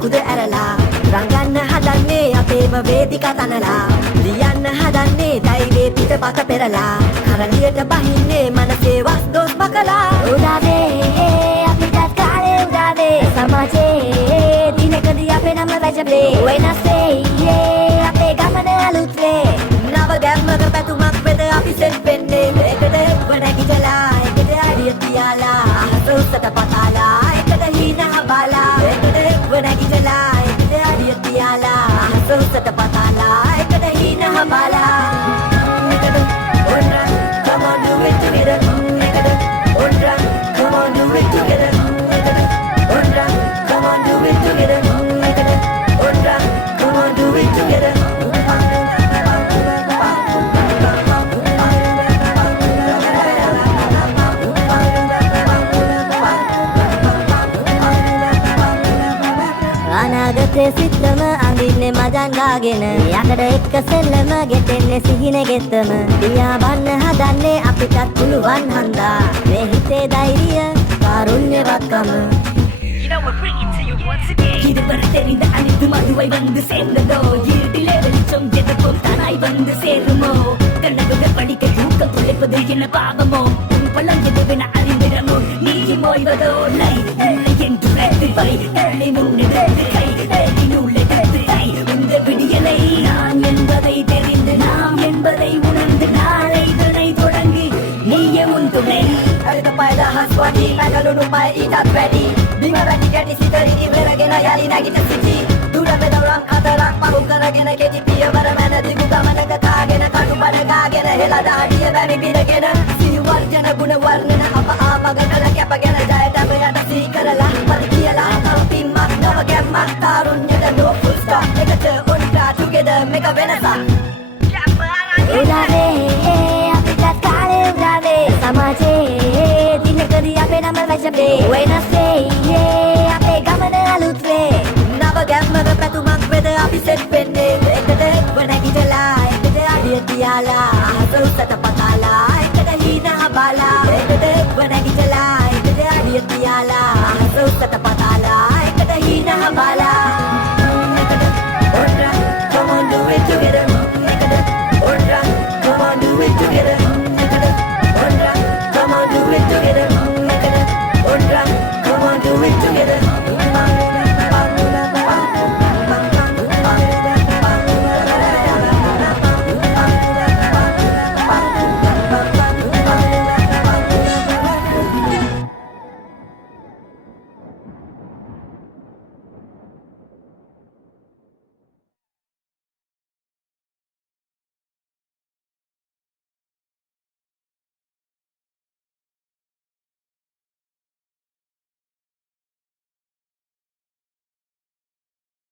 කුද ඇරලා රංගන්න හදන්නේ අපේම වේදිකා තනලා ලියන්න හදන්නේ දෛවේ පිටපත පෙරලා කරලියට බහින්නේ මනසේ වස් දොස් බකලා උදාවේ අපිටත් කාලේ උදාවේ සමාජයේ දිනකදී අපේ නම වැජබේ වෙනස් වෙයි අපේ ගමන අලුත් වේ නව ගැම්මක පැතුමක් වෙද අපි සෙට් වෙන්නේ එකට එක්ව නැගිටලා එකට අඩිය තියාලා අහස උස්සට පතාලා එකට හීන හබාලා එකට එක්ව නැගිටලා එකට අඩිය තියාලා අහස උස්සට පතාලා එකට හීන හබාලා එකට ඔන්න come on do it together එකට ඔන්න come on do it together එකට ඔන්න come on do it together එකට ඔන්න come on do it together අනාගතේ සිත්‍රම අඳින්නේ මදන් ගාගෙන යකඩ එක්ක සෙල්ලම ගෙතෙන්නේ සිහින ගෙත්තම පියා බන්න හදන්නේ අපිටත් පුළුවන් හන්දා මේ හිතේ ධෛර්යය කාරුණ්‍යවත්කම இதுவரை தெரிந்த அனைத்து மதுவை வந்து சேர்ந்ததோ இருட்டிலே வெளிச்சம் எதற்கும் தானாய் வந்து சேருமோ கண்ணகுகள் படிக்க தூக்கம் துளைப்பது என்ன பாவமோ உன் பழம் எதுவென அறிந்திடமோ நீயும் ஓய்வதோ லை இல்லை என்று வை எள்ளி முன்னிடத்து கை எள்ளி நூலை கத்து கை இந்த விடியலை நான் என்பதை தெரிந்து நாம் என்பதை உணர்ந்து நாளை இதனை தொடங்கி நீயே உன் துணை அடுத்த பாய்தா ஹஸ்வாடி மேகலுடு பாய் இதாத் වැඩි බිම වැටි කැටි සිතරිනි වෙරගෙන යලි නැගිට සිටි දුර බෙදවරන් අතරක් පහු කරගෙන කෙටි පියවර මැද දිගු ගමනක කාගෙන කටු බඩ ගාගෙන හෙලා දාඩිය බැමි පිටගෙන සිහි වර්ජන ගුණ වර්ණන අප ආපගනල කැපගෙන ජයට අපයට සිහි කරලා පරි කියලා තවපින්මක් නව ගැම්මක් තාරුණ්‍යද no full stop එකට ඔන්ටා together මේක වෙනසක් උදාවේ අපිටත් කාලේ උදාවේ සමාජයේ දිනකදී අපේ නම වැජබේ වෙනස් වෙයි අපේ ගමන අලුත් වේ නව ගැම්මක පැතුමක් වෙද අපි සෙට් වෙන්නේ එකට එක්ව නැගිටලා එකට අඩිය තියාලා